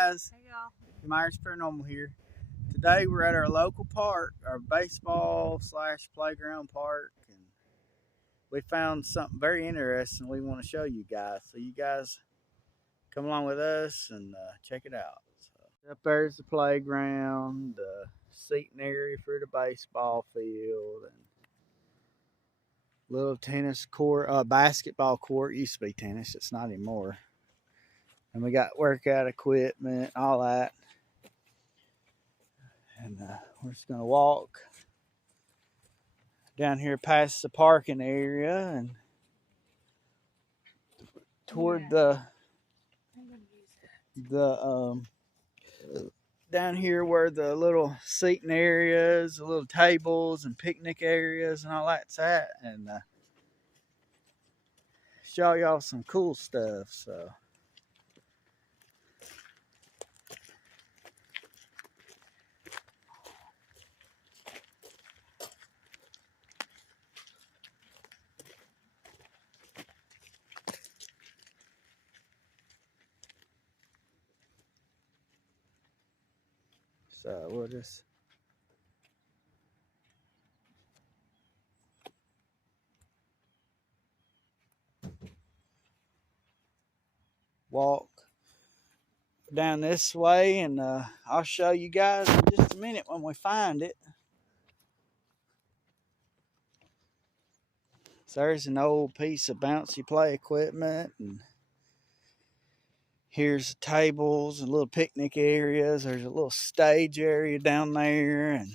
guys. Hey y'all. Myers Paranormal here. Today we're at our local park, our baseball / playground park, and we found something very interesting we want to show you guys. So you guys come along with us and check it out. So up there's the playground, the seating area for the baseball field, and little tennis court, basketball court. Used to be tennis, it's not anymore. And we got workout equipment, all that. And we're just gonna walk down here past the parking area and toward the down here where the little seating areas, the little tables and picnic areas and all that's at, and show y'all some cool stuff. So we'll just walk down this way, and I'll show you guys in just a minute when we find it. So there's an old piece of bouncy play equipment, and here's the tables and little picnic areas. There's a little stage area down there, and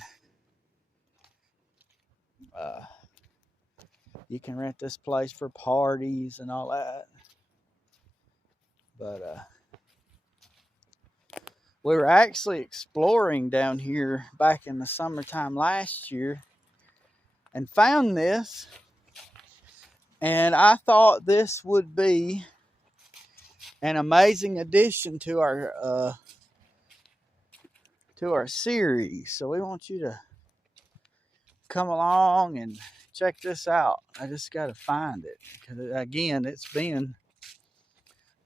you can rent this place for parties and all that. But we were actually exploring down here back in the summertime last year and found this, and I thought this would be an amazing addition to our series. So we want you to come along and check this out. I just got to find it because, again, it's been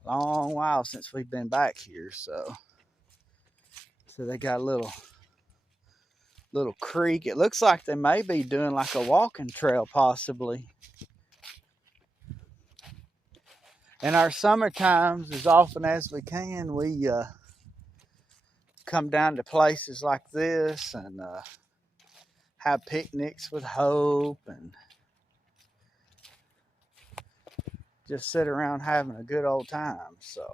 a long while since we've been back here. So they got a little creek. It looks like they may be doing like a walking trail possibly. In our summer times, as often as we can, we come down to places like this and have picnics with Hope and just sit around having a good old time. So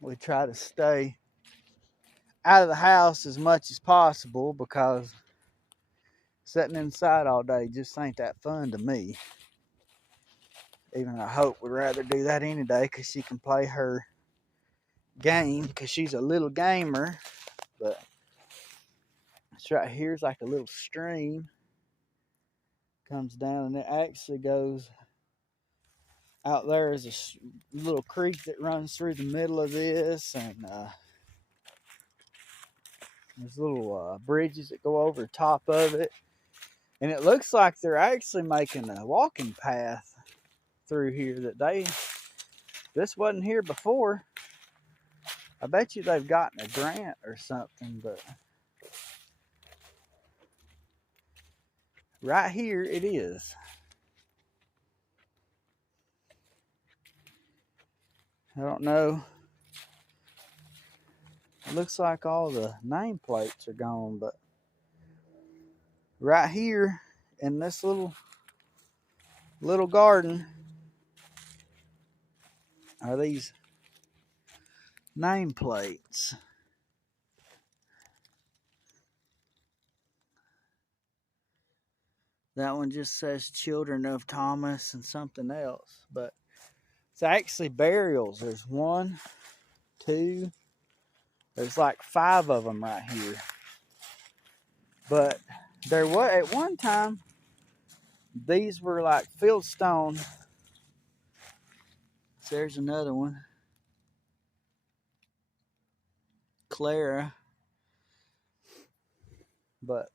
we try to stay out of the house as much as possible because sitting inside all day just ain't that fun to me. Even I Hope would rather do that any day because she can play her game because she's a little gamer. But it's right here's like a little stream comes down, and it actually goes out there is a little creek that runs through the middle of this, and there's little bridges that go over the top of it, and it looks like they're actually making a walking path through here this wasn't here before. I bet you they've gotten a grant or something, but right here it is. I don't know. It looks like all the nameplates are gone, but right here in this little garden are these nameplates. That one just says Children of Thomas and something else, but it's actually burials. There's 1, 2, there's like 5 of them right here. But there was, at one time, these were like fieldstone. So there's another one. Clara. But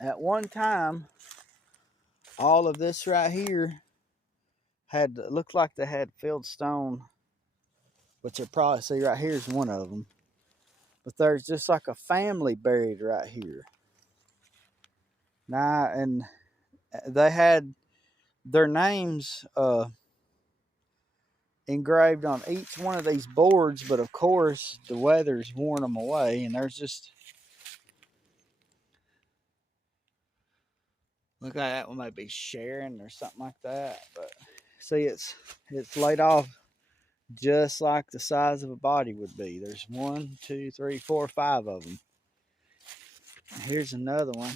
at one time, all of this right here looked like they had fieldstone Which you'll probably see right here is one of them. But there's just like a family buried right here. Now, and they had their names engraved on each one of these boards, but of course the weather's worn them away, and there's just, look like that one might be Sharon or something like that. But see, it's laid off just like the size of a body would be. There's 1, 2, 3, 4, 5 of them. Here's another one.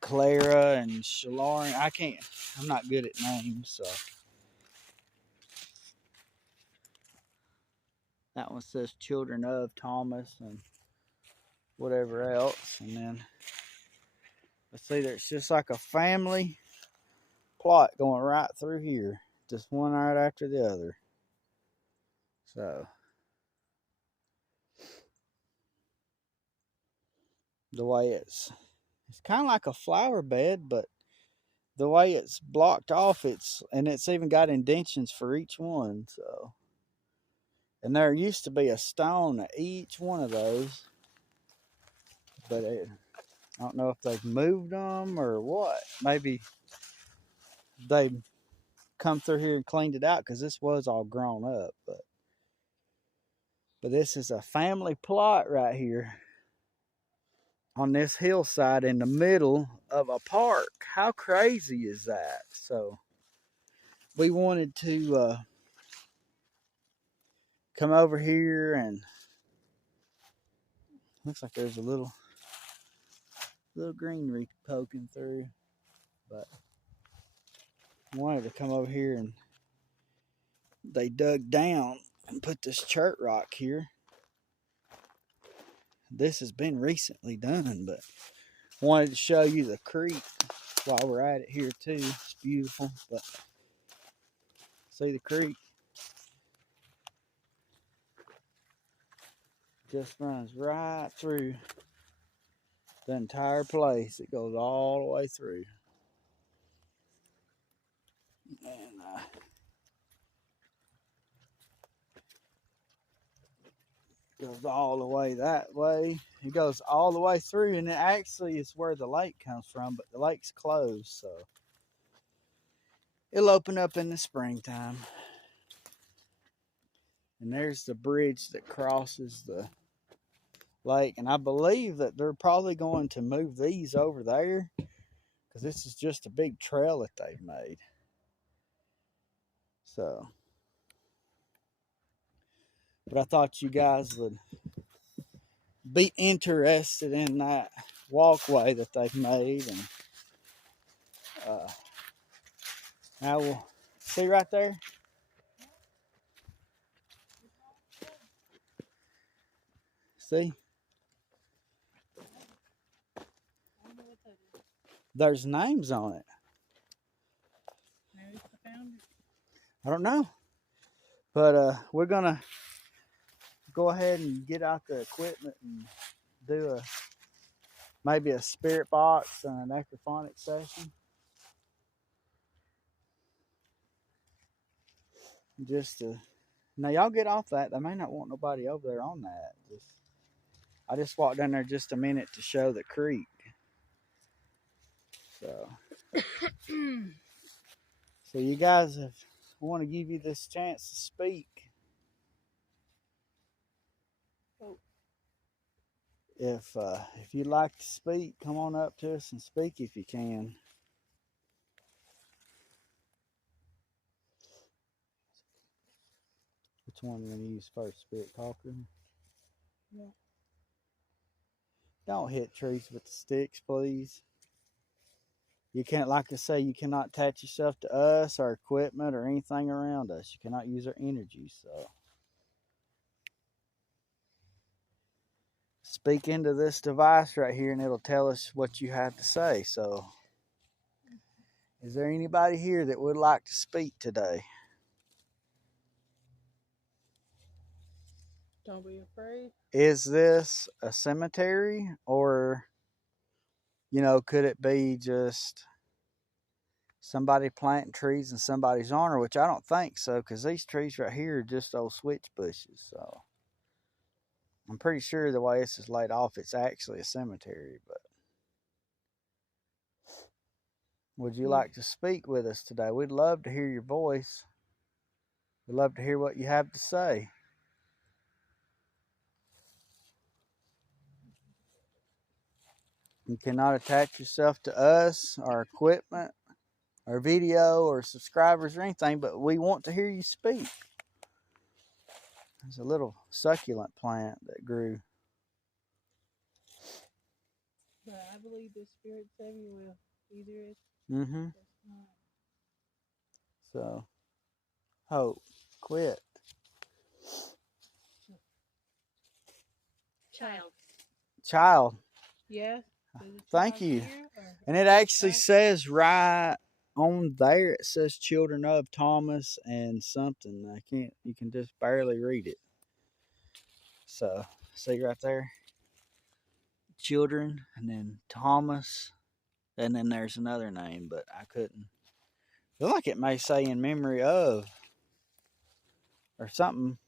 Clara and Shalaren. I'm not good at names, so. That one says children of Thomas and whatever else. And then, let's see, there's just like a family plot going right through here. Just one right after the other. So, the way it's kind of like a flower bed, but the way it's blocked off, it's even got indentions for each one. So, and there used to be a stone at each one of those, but I don't know if they've moved them or what. Maybe they come through here and cleaned it out, because this was all grown up. But this is a family plot right here on this hillside in the middle of a park. How crazy is that? So we wanted to come over here, and looks like there's a little greenery poking through, but wanted to come over here, and they dug down and put this chert rock here. This has been recently done, but wanted to show you the creek while we're at it here too. It's beautiful. But see, the creek just runs right through the entire place. It goes all the way through, and goes all the way that way. It goes all the way through, and it actually is where the lake comes from, but the lake's closed, so it'll open up in the springtime. And there's the bridge that crosses the lake, and I believe that they're probably going to move these over there, because this is just a big trail that they've made. So, but I thought you guys would be interested in that walkway that they've made. And now we'll see right there. See? There's names on it. I don't know. But we're going to go ahead and get out the equipment and do maybe a spirit box and a necrophonic session. Now y'all get off that. They may not want nobody over there on that. I just walked down there just a minute to show the creek. So, so you guys want to give you this chance to speak. If you'd like to speak, come on up to us and speak if you can. Which one are you going to use first, Spirit Talker? Yeah. Don't hit trees with the sticks, please. You can't, like I say, you cannot attach yourself to us, our equipment, or anything around us. You cannot use our energy, so. Speak into this device right here, and it'll tell us what you have to say. So, is there anybody here that would like to speak today? Don't be afraid. Is this a cemetery, or You know, could it be just somebody planting trees in somebody's honor, which I don't think so, because these trees right here are just old switch bushes. So I'm pretty sure the way this is laid off, it's actually a cemetery. But would you like to speak with us today? We'd love to hear your voice. We'd love to hear what you have to say. You cannot attach yourself to us, our equipment, our video, or subscribers or anything, but we want to hear you speak. There's a little succulent plant that grew. But I believe the spirit's everywhere. Either it's Mm-hmm. not. So, hope, quit. Child. Yes. Thank you. And it actually says right on there, it says children of Thomas and something. You can just barely read it. So, see right there? Children, and then Thomas, and then there's another name, but I couldn't. I feel like it may say in memory of or something.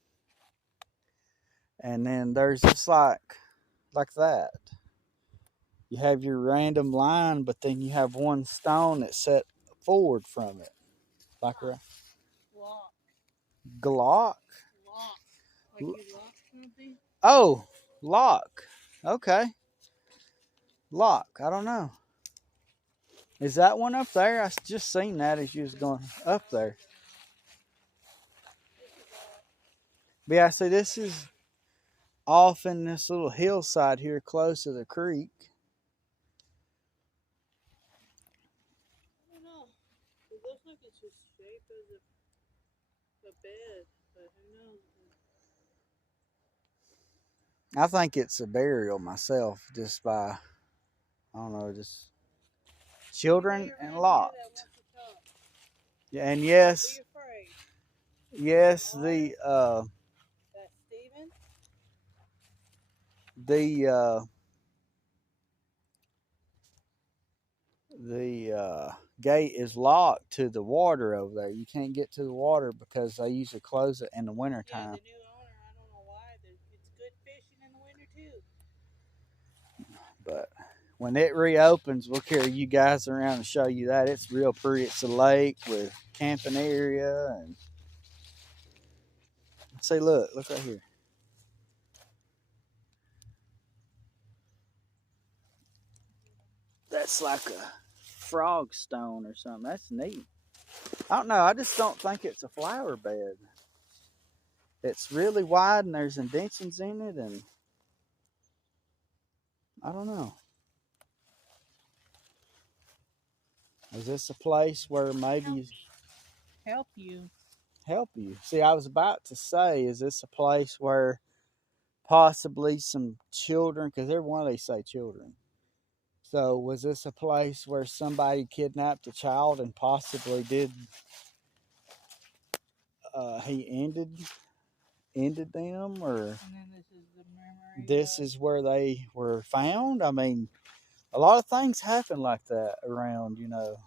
And then there's just like that. You have your random line, but then you have one stone that's set forward from it. Like a Glock. Like you lock something? Oh, lock. Okay. Lock. I don't know. Is that one up there? I just seen that as you was going up there. But yeah, see, this is off in this little hillside here close to the creek. I don't know. It looks like it's just shaped as a bed, but who knows? I think it's a burial myself, just by, I don't know, just children and locked. Yeah, and yes, yes, the gate is locked to the water over there. You can't get to the water because they usually close it in the wintertime. Yeah, the new owner, I don't know why. It's good fishing in the winter too. But when it reopens, we'll carry you guys around and show you that. It's real pretty. It's a lake with camping area and see, look right here. That's like a frog stone or something. That's neat. I don't know. I just don't think it's a flower bed. It's really wide and there's indentions in it, and I don't know. Is this a place where maybe help you? See, I was about to say, is this a place where possibly some children, because every one of these say children. So was this a place where somebody kidnapped a child and possibly did he ended them, or and then this is the memory this is where they were found? I mean, a lot of things happen like that around, you know.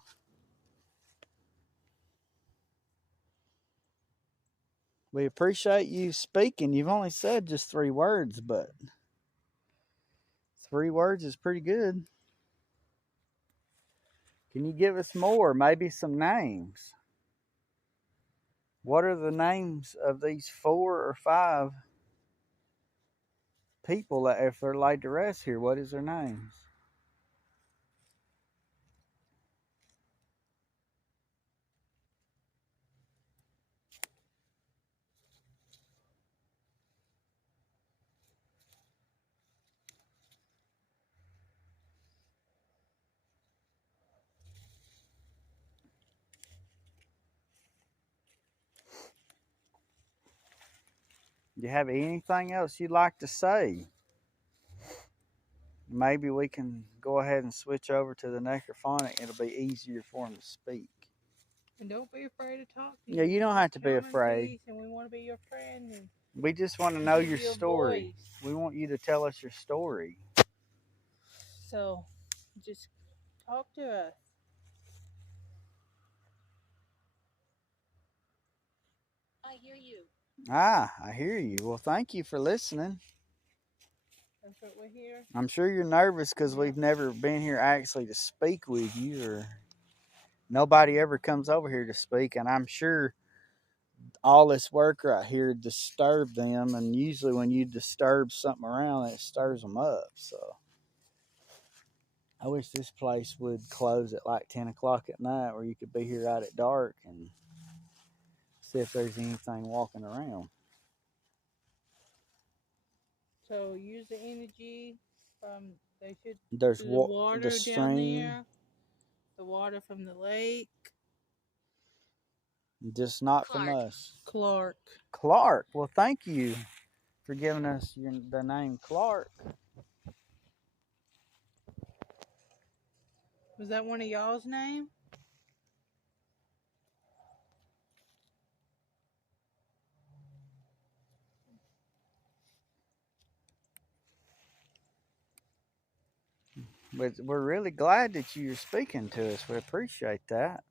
We appreciate you speaking. You've only said just 3 words, but 3 words is pretty good. Can you give us more? Maybe some names. What are the names of these 4 or 5 people that, if they're laid to rest here, what is their names? Do you have anything else you'd like to say? Maybe we can go ahead and switch over to the necrophonic. It'll be easier for them to speak. And don't be afraid to talk to Yeah, you don't have to be afraid. And we want to be your friend. And we just want to know your story. We want you to tell us your story. So, Just talk to us. I hear you. I hear you. Well, thank you for listening. That's what we're here. I'm sure you're nervous because we've never been here actually to speak with you, or nobody ever comes over here to speak, and I'm sure all this work right here disturbed them, and usually when you disturb something around, it stirs them up. So I wish this place would close at like 10 o'clock at night where you could be here right at dark and see if there's anything walking around. So use the energy from There's the water the down stream, there, the water from the lake. just not from us. Clark. Well, thank you for giving us the name Clark. Was that one of y'all's name? But we're really glad that you're speaking to us. We appreciate that.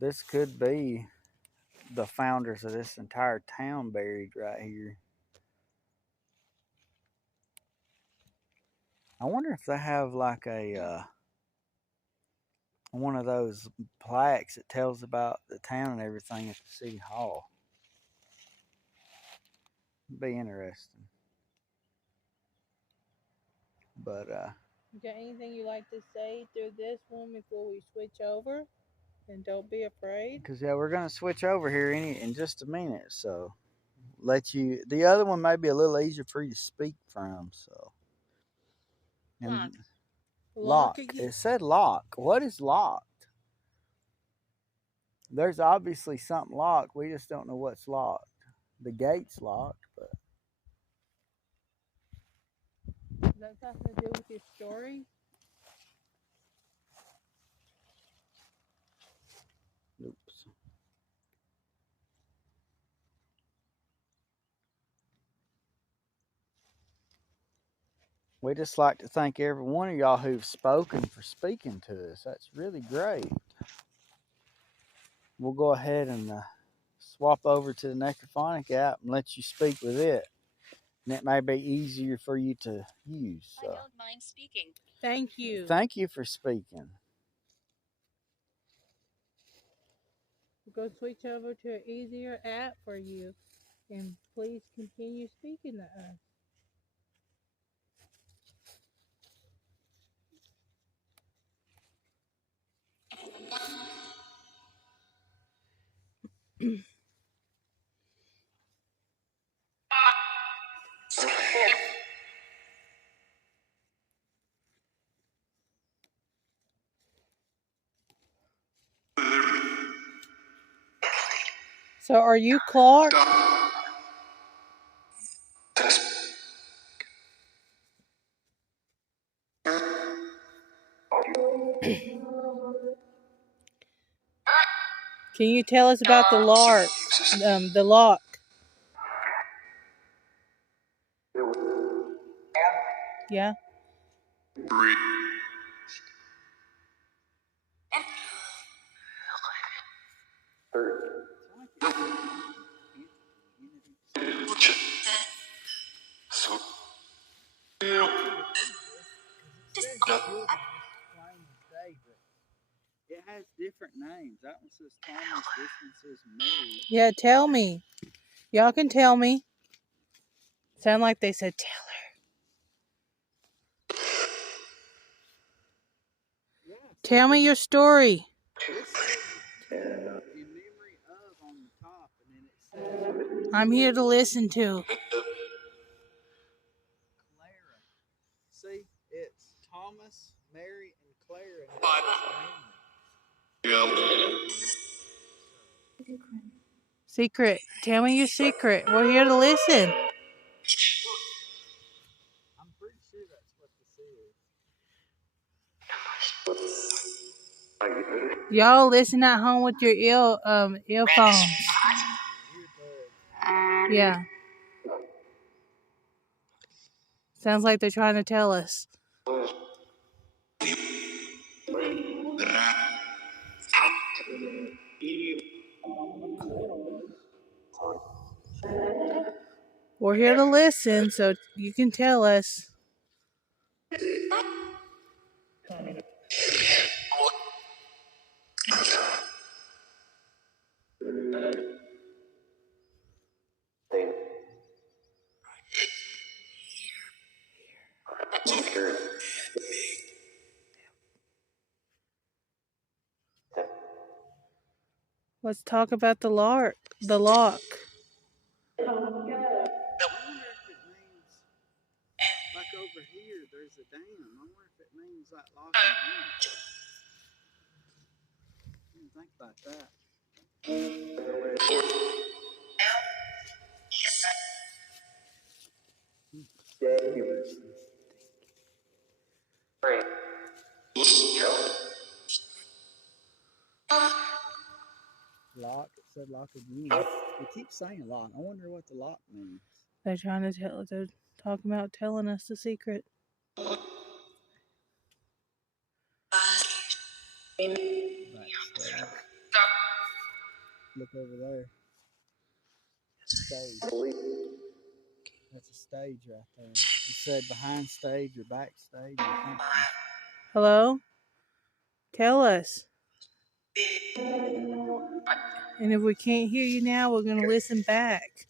This could be the founders of this entire town buried right here. I wonder if they have like a one of those plaques that tells about the town and everything at the city hall. It'd be interesting. But You got anything you like to say through this one before we switch over? And don't be afraid. because we're gonna switch over here in just a minute, so let you. The other one may be a little easier for you to speak from. So and lock. It said lock. What is locked? There's obviously something locked. We just don't know what's locked. The gate's locked, but does that have something to do with your story? oops. We just like to thank every one of y'all who've spoken for speaking to us. That's really great. We'll go ahead and swap over to the necrophonic app and let you speak with it. And it may be easier for you to use. So. I don't mind speaking. Thank you. Thank you for speaking. We'll go switch over to an easier app for you. And please continue speaking to us. So are you Clark? Can you tell us about the lock? Yeah. It has different names. That one says Thomas. This one says Mary. Yeah, tell me. Y'all can tell me. Sound like they said tell her. Yeah, tell me your story. This says in memory of on the top, and then it says I'm here to listen to. Clara. See, it's Thomas, Mary, and Clara, and it says memory. Secret. Tell me your secret. We're here to listen. I'm pretty sure that's what this is. Y'all listen at home with your earphones. Yeah. Sounds like they're trying to tell us. We're here to listen, so you can tell us. Let's talk about the lock. The lock. I wonder if it means, like over here, there's a dam. I wonder if it means like locking down. I didn't think about that. Lock. It said lock again. It keeps saying lock. I wonder what the lock means. They're trying to tell. They're talking about telling us the secret. Backstage. Look over there. Stage. That's a stage right there. It said behind stage or backstage or something. Hello? Tell us. And if we can't hear you now, we're going to listen back.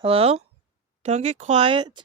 Hello? Don't get quiet.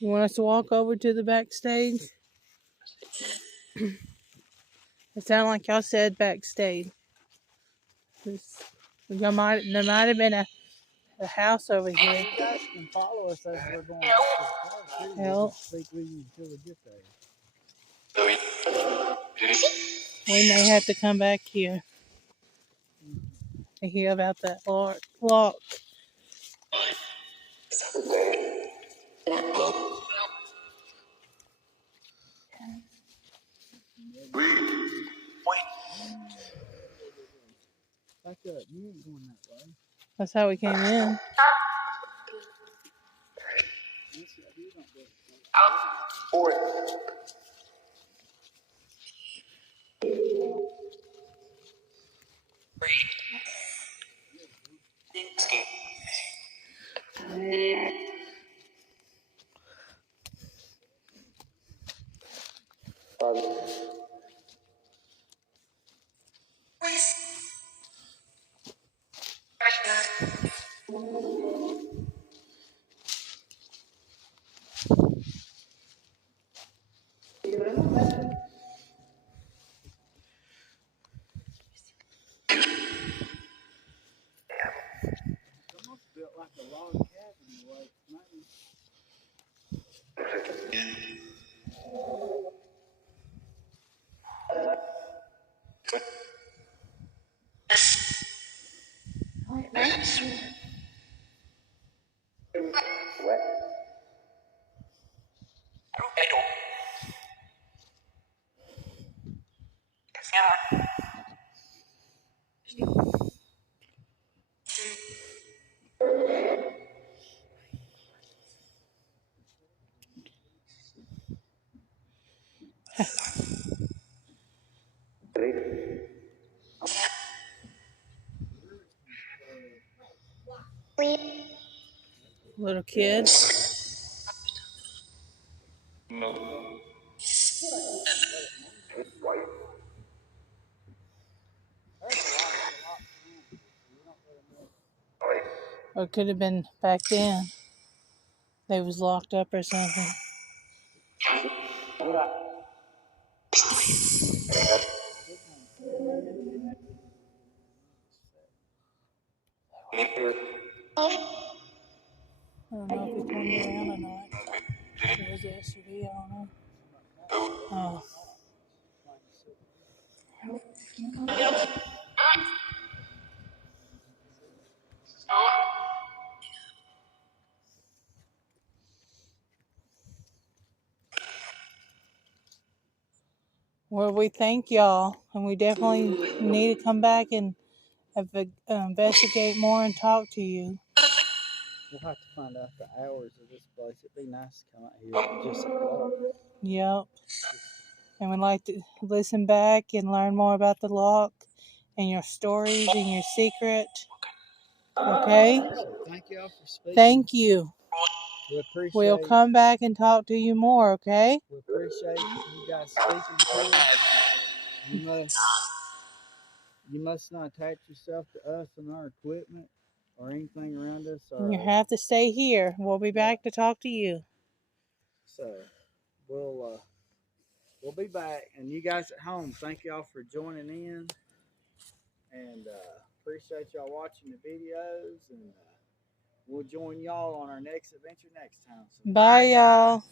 You want us to walk over to the backstage? It sounded like y'all said backstage. There might have been a house over here. You guys can follow us as we're going back to the park too. We'll Help. just speak with you until we get there. We may have to come back here to hear about that lock. Back up. You ain't going that way. That's how we came in. It's almost built like a log cabin the way it's made. little kid. Or it could have been back then. They was locked up or something. I don't know if he turned around or not. It was yesterday, I don't know. Oh. Well, we thank y'all, and we definitely need to come back and investigate more and talk to you. We'll have to find out the hours of this place. It'd be nice to come out here just at dark. Yep. And we'd like to listen back and learn more about the lock and your stories and your secret. Okay? So thank y'all for speaking. Thank you. We'll come back and talk to you more, okay? We appreciate you guys speaking to us. You must not attach yourself to us and our equipment or anything around us. You have to stay here. We'll be back to talk to you. So we'll be back. And you guys at home, thank y'all for joining in. And appreciate y'all watching the videos. And we'll join y'all on our next adventure next time. So bye, y'all.